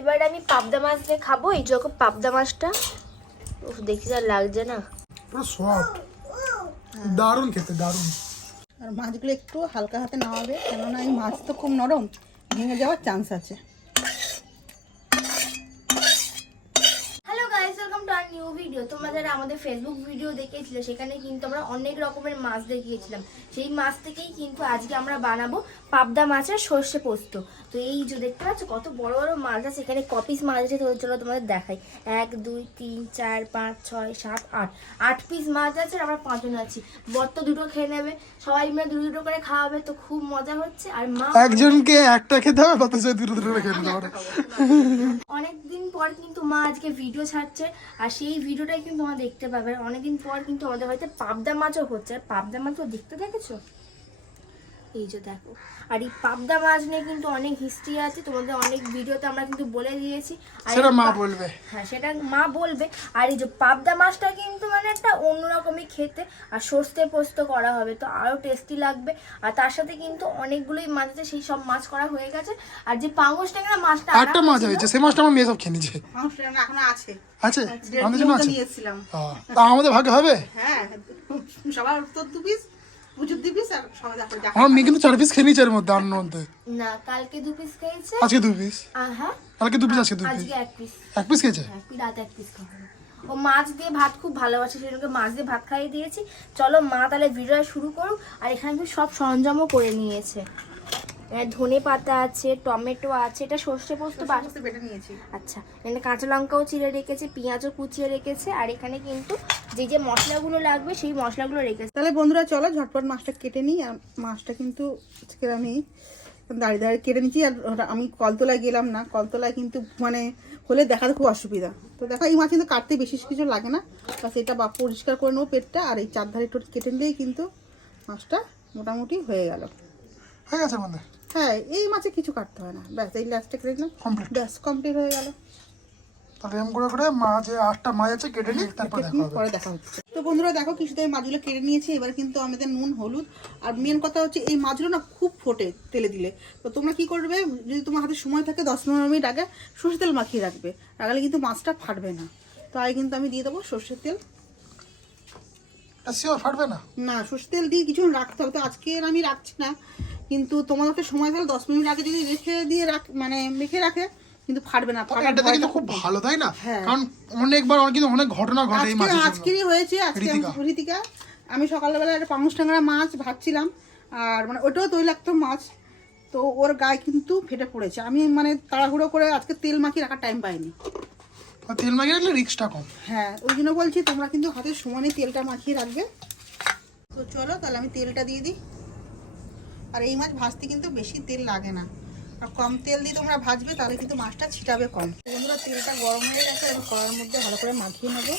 এবারে আমি পাবদা মাছ দিয়ে খাবো। এই যখন পাবদা মাছটা দেখি যা লাগছে না, পুরো সফট, দারুণ খেতে, দারুণ। আর মাছগুলো একটু হালকা হাতে নামাবে, কেননা এই মাছ তো খুব নরম, ভেঙে যাওয়ার চান্স আছে। Hello guys, welcome to our new video. তোমরা যারা আমাদের ফেসবুক ভিডিও দেখেছিলে সেখানে কিন্তু আমরা অনেক রকমের মাছ দেখিয়েছিলাম। সেই মাছ থেকেই কিন্তু আজকে আমরা বানাবো পাবদা মাছের সর্ষে পোস্ত। তো এই যে দেখতে পাচ্ছ কত বড় বড় মাছ আছে, এখানে কপিস মাছ আছে। তো চলো তোমাদের দেখাই। 1 2 3 4 5 6 7 8 পিস মাছ আছে। আর আমরা 5 জন আছি। বর তো দুটো খেয়ে নেবে, সবাই মিলে দুটো দুটো করে খাওয়াবে, তো খুব মজা হচ্ছে। আর মা একজনকে একটা খেতে হবে, কত সে দুটো দুটো খেতে হবে। অনেকদিন পর কিন্তু মা আজকে ভিডিও ছাড়ছে, আর সেই ভিডিওটাই কিন্তু তোমরা দেখতে পাবে। অনেকদিন পর কিন্তু আমাদের বাড়িতে পাবদা মাছও হচ্ছে। আর পাবদা মাছও দেখতে দেখেছো, এই যে দেখো। আর এই পাবদা মাছ নিয়ে কিন্তু অনেক হিস্ট্রি আছে, তোমাদের অনেক ভিডিওতে আমরা কিন্তু বলে দিয়েছি। আর সেটা মা বলবে। হ্যাঁ, সেটা মা বলবে। আর এই যে পাবদা মাছটা কিন্তু মানে একটা অন্যরকমই খেতে, আর সর্ষে পোস্ত করা হবে তো আরো টেস্টি লাগবে। আর তার সাথে কিন্তু অনেকগুলোই মাছ আছে, সেই সব মাছ করা হয়ে গেছে। আর যে পাঙ্গাস ট্যাংরা মাছটা একটা মাছ হয়েছে, সেই মাছটা আমার মেয়ে সব খেয়ে নিয়েছে। এখনো আছে, আছে আমাদের জন্য আছে। নিয়েছিলাম। তা আমাদের ভাগে হবে। হ্যাঁ, সবার তো 2 পিস, বুঝুক 2 পিস, আর সবাই দেখো আমার মেয়ে কিন্তু 4 পিস খেয়ে নিয়েছে এর মধ্যে, আন্নার মধ্যে। না, কালকে 2 পিস খেয়েছে, আজকে 2 পিস। হ্যাঁ কালকে 2 পিস, আজকে 2 পিস। আজকে 1 পিস। 1 পিস খেয়েছে। রাতে 1 পিস খাওয়া। ও মাছ দিয়ে ভাত খুব ভালোবাসে, সেজন্য মাছ দিয়ে ভাত খাইয়ে দিয়েছি। চলো মা তাহলে ভিডিওটা শুরু করুক। আর এখানে কিন্তু সব সরঞ্জামও করে নিয়েছে। ধনে পাতা আছে, টমেটো আছে, এটা সর্ষে পোস্ত বেটে নিয়েছি। আচ্ছা, এখানে কাঁচা লঙ্কাও চিড়ে রেখেছে, পেঁয়াজও কুচিয়ে রেখেছে। আর এখানে কিন্তু যে যে মশলাগুলো লাগবে সেই মশলাগুলো রেখেছে। তাহলে বন্ধুরা চলো ঝটপট মাছটা কেটে নিই। আর মাছটা কিন্তু আজকে আমি দাঁড়িয়ে দাঁড়িয়ে কেটে নিচ্ছি। আর আমি কলতলায় গেলাম না, কলতলায় কিন্তু মানে হলে দেখাতে খুব অসুবিধা। তো দেখো এই মাছ কিন্তু কাটতে বেশি কিছু লাগে না, বাস এটা পরিষ্কার করে নেবো পেটটা। আর এই চারধারে একটু কেটে নিলেই কিন্তু মাছটা মোটামুটি হয়ে গেল। হয়ে গেছে আমাদের। হ্যাঁ, এই মাছে কিছু কাটতে হয় না, ব্যাস এই লাস্টটা কেটে নিলাম, ব্যাস কমপ্লিট হয়ে গেল। তাহলে এম করে করে মাছ, 8টা মাছ আছে, কেটে নিই, তারপর পরে দেখা হচ্ছে। তো বন্ধুরা দেখো কিছুটা এই মাছগুলো কেটে নিয়েছি। এবার কিন্তু আমাদের নুন হলুদ, আর মেন কথা হচ্ছে এই মাছগুলো না খুব ফোটে তেলে দিলে। তো তোমরা কি করবে, যদি তোমার হাতে সময় থাকে 10-15 মিনিট আগে সর্ষের তেল মাখিয়ে রাখবে, রাখলে কিন্তু মাছটা ফাটবে না। তো আগে কিন্তু আমি দিয়ে দেবো সর্ষের তেল। শিওর ফাটবে না? না, সর্ষের তেল দিয়ে কিছুক্ষণ রাখতে হবে। তো আজকে আমি রাখছি না, কিন্তু তোমার হাতে সময় থাকলে 10 মিনিট আগে যদি রেখে দিয়ে মানে মেখে রাখে কিন্তু ফাটবে না। এটা দেখি তো খুব ভালো, তাই না? কারণ অনেকবার কিন্তু অনেক ঘটনা ঘটে এই মাছের জন্য। আজকেরই হয়েছে। আজকে ঋতিকা, আমি সকালবেলা একটা পাঙ্গাস ট্যাংরা মাছ ভাজছিলাম, আর মানে ওটাও তৈলাক্ত মাছ, তো ওর গায়ে কিন্তু ফেটে পড়েছে। আমি মানে তাড়াহুড়ো করে আজকে তেল মাখিয়ে রাখার টাইম পাইনি। তেল মাখিয়ে রাখলে রিস্কটা কম। হ্যাঁ, ওই জন্য বলছি তোমরা কিন্তু হাতের সমানে তেলটা মাখিয়ে রাখবে। তো চলো তাহলে আমি তেলটা দিয়ে দিই। আর এই মাছ ভাজতে কিন্তু বেশি তেল লাগে না, আর কম তেল দিয়ে তোমরা ভাজবে তাহলে কিন্তু মাছটা ছিটাবে কম। বন্ধুরা তেলটা গরম হয়ে গেছে, এবার কড়াইয়ের মধ্যে ভালো করে মাখিয়ে নেবো।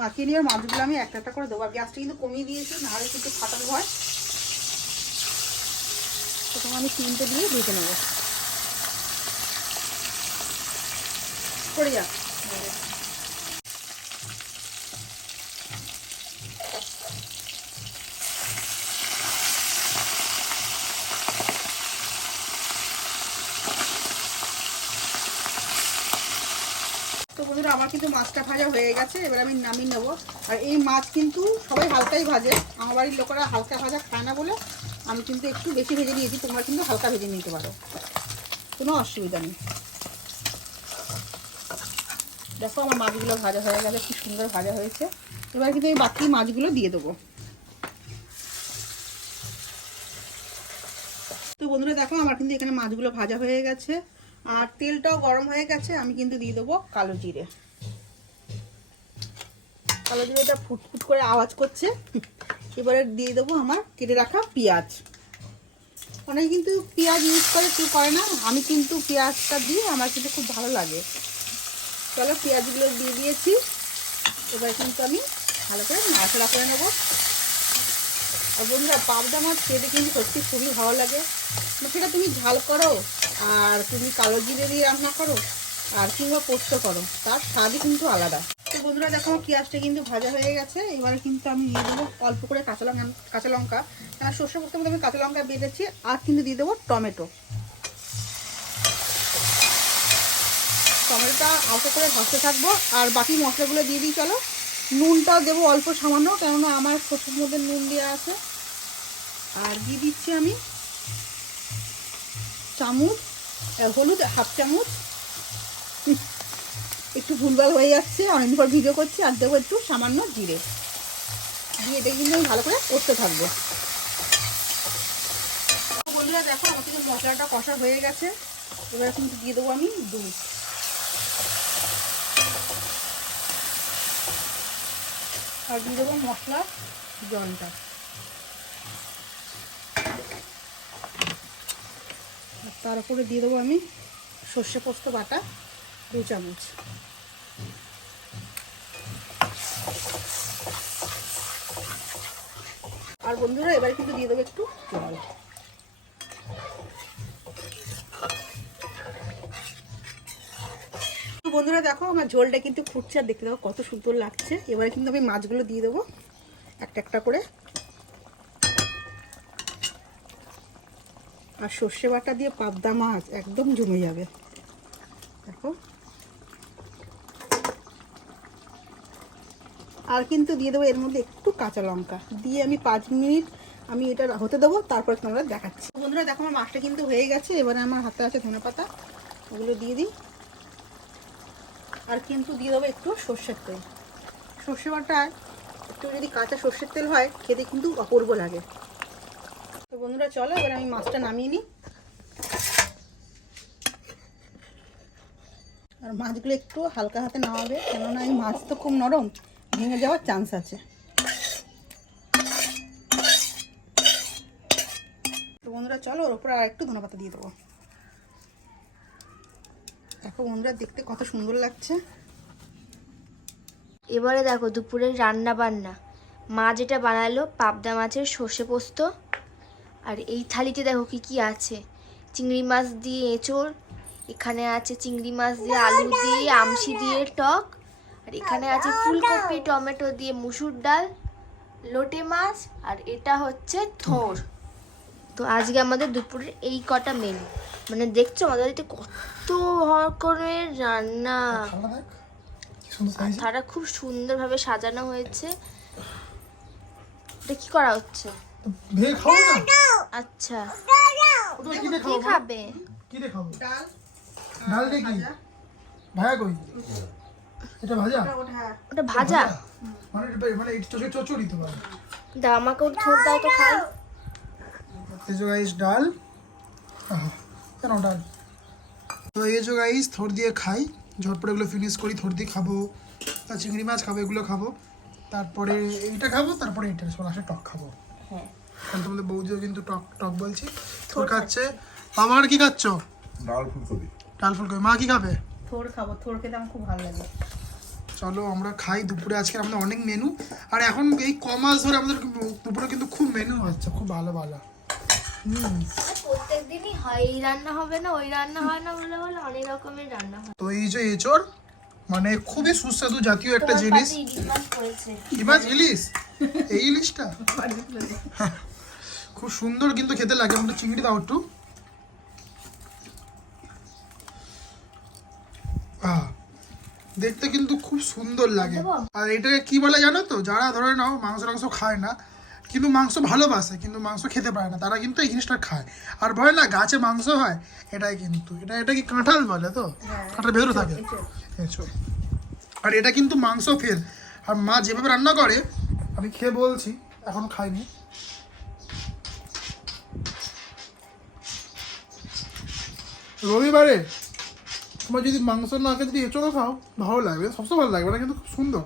মাখিয়ে নিয়ে মাছগুলো আমি একটা একটা করে দেবো। আর গ্যাসটা কিন্তু কমিয়ে দিয়েছি, নাহলে কিন্তু ফাটানো হয়। প্রথমে আমি 3টে দিয়ে ভেজে নেবো। পড়ে যা। তো বন্ধুরা আমার কিন্তু মাছটা ভাজা হয়ে গেছে, এবার আমি নামিয়ে নেবো। আর এই মাছ কিন্তু সবাই হালকাই ভাজে, আমার বাড়ির লোকেরা হালকা ভাজা খায় না বলে আমি কিন্তু একটু বেশি ভেজে নিয়েছি। তোমরা কিন্তু হালকা ভেজে নিতে পারো, কোনো অসুবিধা নেই। দেখো আমার মাছগুলো ভাজা হয়ে গেছে, কি সুন্দর ভাজা হয়েছে। এবার কিন্তু এই বাকি মাছগুলো দিয়ে দেবো। তো বন্ধুরা দেখো আমার কিন্তু এখানে মাছগুলো ভাজা হয়ে গেছে, আর তেলটাও গরম হয়ে গেছে। আমি কিন্তু দিয়ে দেবো কালো জিরে। কালো জিরেটা ফুটফুট করে আওয়াজ করছে। এবারে দিয়ে দেবো আমার কেটে রাখা পেঁয়াজ। অনেকে কিন্তু পেঁয়াজ ইউজ করে, কেউ করে না। আমি কিন্তু পেঁয়াজটা দিয়ে আমার কিন্তু খুব ভালো লাগে। চলো পেঁয়াজগুলো দিয়ে দিয়েছি, এবার কিন্তু আমি ভালো করে নাড়াচাড়া করে নেবো। আর বন্ধুরা পাবদা মাছ খেতে কিন্তু সত্যি খুবই ভালো লাগে। সেটা তুমি ঝাল করো, আর তুমি কালো জিরে দিয়ে রান্না করো, আর কিংবা পোস্ত করো, তার স্বাদই কিন্তু আলাদা। তো বন্ধুরা দেখো পেঁয়াজটা কিন্তু ভাজা হয়ে গেছে। এবারে কিন্তু আমি দিয়ে দেবো অল্প করে কাঁচা লঙ্কা। কারণ সর্ষে পোস্তের মধ্যে আমি কাঁচা লঙ্কা বেটেছি। আর কিন্তু দিয়ে দেবো টমেটো। টমেটোটা অল্প করে ভাজতে থাকবো আর বাকি মশলাগুলো দিয়ে দিই। চলো নুনটাও দেবো অল্প সামান্য, কেননা আমার সবজির মধ্যে নুন দেওয়া আছে। আর দিয়ে দিচ্ছি আমি চামচ হলুদ, হাফ চামচ, একটু ভুলভাল হয়ে যাচ্ছে, অনেকদিন পর ভিডিও করছি। আর দেবো একটু সামান্য জিরে দিয়ে এটা কিন্তু আমি ভালো করে করতে থাকবো। বন্ধুরা দেখো আমার কিন্তু মশলাটা কষা হয়ে গেছে, এবার কিন্তু দিয়ে দেবো আমি দুধ। আর দিয়ে দেবো মশলার জলটা। তার উপরে দিয়ে দেবো আমি সর্ষে পোস্ত বাটা 2 চামচ। আর বন্ধুরা এবারে কিন্তু দিয়ে দেবো একটু জল। বন্ধুরা দেখো আমার ঝোলটা কিন্তু ফুটছে আর দেখতে দেখো কত সুন্দর লাগছে। এবারে কিন্তু আমি মাছগুলো দিয়ে দেবো একটা একটা করে। আর সর্ষে বাটা দিয়ে পাবদা মাছ একদম জমে যাবে। দেখো আর কিন্তু দিয়ে দেবো এর মধ্যে একটু কাঁচা লঙ্কা দিয়ে আমি 5 মিনিট আমি এটা হতে দেবো, তারপর তোমরা দেখাচ্ছি। বন্ধুরা দেখো আমার মাছটা কিন্তু হয়ে গেছে। এবারে আমার হাতে আছে ধনেপাতা, ওগুলো দিয়ে দিই। আর কিন্তু দিয়ে দেবো একটু সর্ষের তেল। সর্ষে বাটায় একটু যদি কাঁচা সর্ষের তেল হয় খেতে কিন্তু অপূর্ব লাগে। তো বন্ধুরা চলো এবার আমি মাছটা নামিয়ে নিই। আর মাছগুলো একটু হালকা হাতে নামাবে, কেননা এই মাছ তো খুব নরম, ভেঙে যাওয়ার চান্স আছে। তো বন্ধুরা চলো ওর উপর আর একটু ধনেপাতা দিয়ে দেবো। দেখো বন্ধুরা দেখতে কত সুন্দর লাগছে। এবারে দেখো দুপুরের রান্না বান্না, মা যেটা বানালো পাবদা মাছের সর্ষে পোস্ত। আর এই থালিতে দেখো কি কি আছে, চিংড়ি মাছ দিয়ে এঁচোড়, এখানে আছে চিংড়ি মাছ দিয়ে আলু দিয়ে আমশি দিয়ে টক, আর এখানে আছে ফুলকপি টমেটো দিয়ে মুসুর ডাল, লোটে মাছ, আর এটা হচ্ছে থোড়। তো আজকে আমাদের দুপুরের এই কটা মেনু। মানে দেখছো আমাদের বাড়িতে কত রকমের রান্না, তারা খুব সুন্দরভাবে সাজানো হয়েছে। এটা কি করা হচ্ছে? ভেঙে খাও না। আচ্ছা ওটা কি দিয়ে কি খাবো? খাবে? কি দিয়ে খাবো? ডাল ডাল দিয়ে কি? ভাজা কই? এটা ভাজা? হ্যাঁ ওটা ভাজা? মানে এটা চচ্চড়ি তো ভাই। দাও আমাকে ওর থোড় দাও তো খাই। এই যে গাইস ডাল, কেন ডাল? তো এই যে গাইস থোড় দিয়ে খাই, ঝটপট এগুলো ফিনিশ করি, থোড় দিয়ে খাবো, আর চিংড়ি মাছ খাবো, এগুলো খাবো, তারপরে এইটা খাবো, তারপরে এইটা সরাসরি টক খাবো। হ্যাঁ কারণ তোমাদের বৌদিও কিন্তু টক টক বলছি। থোড় খাচ্ছে। আমার কি খাচ্ছ? ডাল ফুলকপি। ডাল ফুলকপি। মা কি খাবে? থোড় খাবো, থোড় খেতে আমার খুব ভালো লাগে। চলো আমরা খাই। দুপুরে আজকে আমাদের অনেক মেনু, আর এখন এই কমাস ধরে আমাদের দুপুরে কিন্তু খুব মেনু হচ্ছে, খুব ভালো ভালো। প্রত্যেক দিনই হয়, এই রান্না হবে না ওই রান্না হয় না বলে বলে অনেক রকমের রান্না হয়। তো এই যে এঁচড় মানে খুবই সুস্বাদু জাতীয় একটা জিনিস। ইলিশ মাছ করেছে। কি মাছ? ইলিশ? এই ইলিশটা খুব সুন্দর কিন্তু খেতে লাগে। আমাকে চিংড়ি দাও একটু। দেখতে কিন্তু খুব সুন্দর লাগে। আর এটাকে কি বলে জানো তো? যারা ধরে নাও মাংস খায় না কিন্তু মাংস ভালোবাসে কিন্তু মাংস খেতে পারে না, তারা কিন্তু এই জিনিসটা খায়। আর ভয় না গাছে মাংস হয়, এটাই কিন্তু এটা কি কাঁঠাল বলে তো? কাঁঠাল ভেতরে থাকে এঁচড়। আর এটা কিন্তু মাংস ফের। আর মা যেভাবে রান্না করে আমি খেয়ে বলছি, এখন খাইনি। রবিবারে তোমার যদি মাংস না খেয়ে যদি এঁচড়ও খাও ভালো লাগবে, সবসময় ভালো লাগবে না, কিন্তু খুব সুন্দর।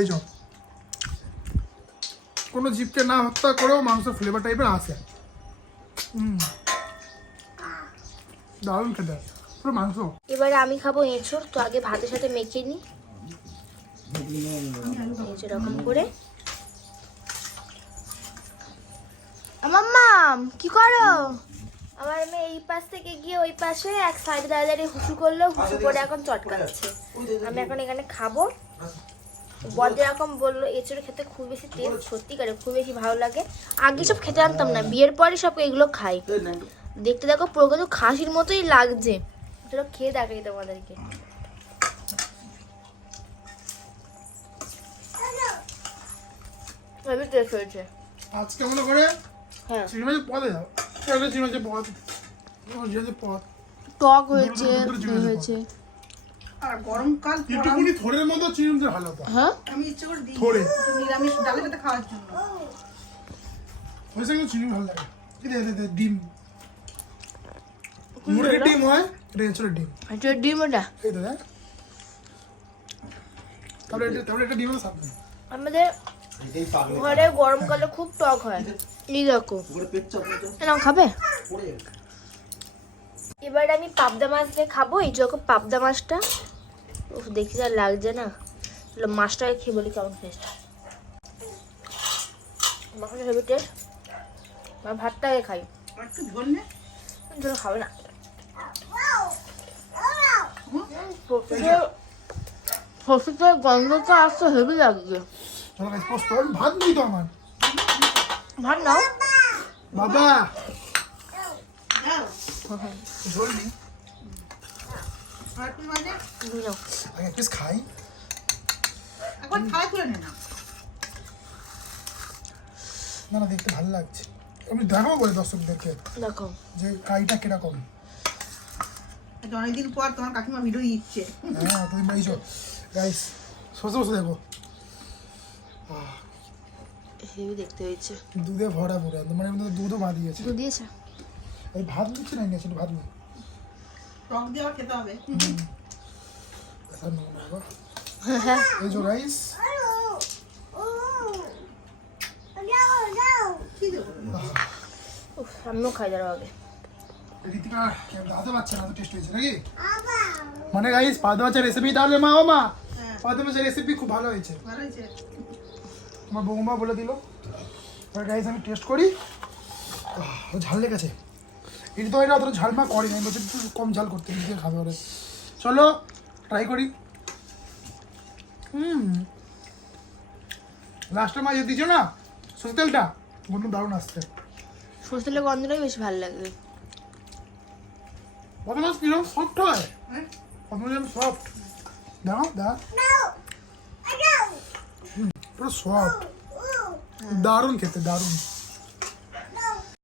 এই যে কোনো জীবকে না হত্যা করেও মাংস ফ্লেভার টাইপের আসে। দারুণ খেতে পুরো মাংস। এবারে আমি খাবো এঁচড়। তো আগে ভাতের সাথে মেখে নিই এরকম করে। আমার মাম কি করো? আমার মেয়ে এই পাশ থেকে গিয়ে ওই পাশে এক সাইড দাঁড়িয়ে হুসু করলো, হুসু করে এখন চটকাচ্ছে। আমি এখন এখানে খাবো। বড় যেরকম বললো এঁচড় খেতে খুব বেশি টেস্ট, সত্যিকারে খুব বেশি ভালো লাগে। আগে সব খেতে আনতাম না, বিয়ের পরে সব এগুলো খাই। দেখতে দেখো পুরো কিন্তু খাসির মতোই লাগছে, চলো খেয়ে দেখাই তোমাদেরকে। হেভি টেস্ট হয়েছে। আজকে মনে করে হ্যাঁ চিংড়ি মাছের পদে যাও, চিংড়ি মাছের পদ, পদ টক হয়েছে দুপুরে চিংড়ি মাছের হয়েছে। আর গরমকাল একটুখানি থোড়ের মতো চিংড়ি মাছের ভালো হতো। হ্যাঁ আমি ইচ্ছে করে দিই থোড়ে একটু নিরামিষ ডালের সাথে খাওয়ার জন্য। হয়েছে কিন্তু চিংড়ি ভালো লাগে। দে ডিম, মুরগির ডিম হয়, এটা এঁচড়ের ডিম। এটা ডিম ওটা। এই তো দেখ, তারপরে একটা ডিমের সাথে আমাদের ঘরে গরমকালে খুব টক হয়। এই দেখো এরকম খাবে। এবার আমি পাবদা মাছ দিয়ে খাবো। এই যখন পাবদা মাছটা উফ দেখি যা লাগছে না, মাছটাকে খেয়ে বলি কেমন টেস্ট। মাছটা হেভি টেস্ট। ভাতটাকে খাই, আর একটু ঝোল নে। ঝোল খাবে না। সরষের গন্ধটা আসতে হেভি লাগছে। চলো গাইস পোস্ট করুন। ভাত নেই তো আমার, ভাত নাও। বাবা দাও ঝোল নেই। আর একটু মানে তুমি নাও। আগে পিস খাই। একবার থালা তুলে নে না। না না দেখতে ভালো লাগছে। আমি দেখাবো বলে দর্শকদেরকে দেখো যে কাইটা কিরকম। আজ অনেকদিন পর তোমার কাকিমা ভিডিও দিচ্ছে। হ্যাঁ তুমি মাইছো গাইস, বসে বসে দেখো। হেভি দেখতে হয়েছে। দুধে ভরা পুরো একদম, মানে মধ্যে দুধও ভাত দিয়েছে। দুধ দিয়েছে। এই ভাত দিচ্ছে না, নিয়েছে ভাত নেই। টক দিয়ে আবার খেতে হবে। ऐसा नहीं होगा। ये जो गाइस কি দেবো? উফ, আমিও খাই দাঁড়াও আগে। রিতিকা দাদা বাচ্চা না তো টেস্ট হয়েছে নাকি? মানে গাইস পাদা বাচ্চা রেসিপি তাহলে মা ও মা হ্যাঁ পাদা বাচ্চা রেসিপি খুব ভালো হয়েছে, ভালো হয়েছে। আমার বৌমা বলে দিল। আর গাইস আমি টেস্ট করি। ঝাল লেগেছে। এটা তো এটা অতটা ঝাল মা করি না, বলছে একটু কম ঝাল করতে, নিজে খাবে ওরে। চলো ট্রাই করি। লাস্টে মা যে দিছো না সরষের তেলটা, গন্ধ দারুণ আসছে। সরষের তেলের গন্ধটাই বেশি ভালো লাগে। কত মাছ কিরকম সফট হয়, হ্যাঁ কত মাছ সফট, দাও দাও পুরো সফট, দারুণ খেতে দারুণ।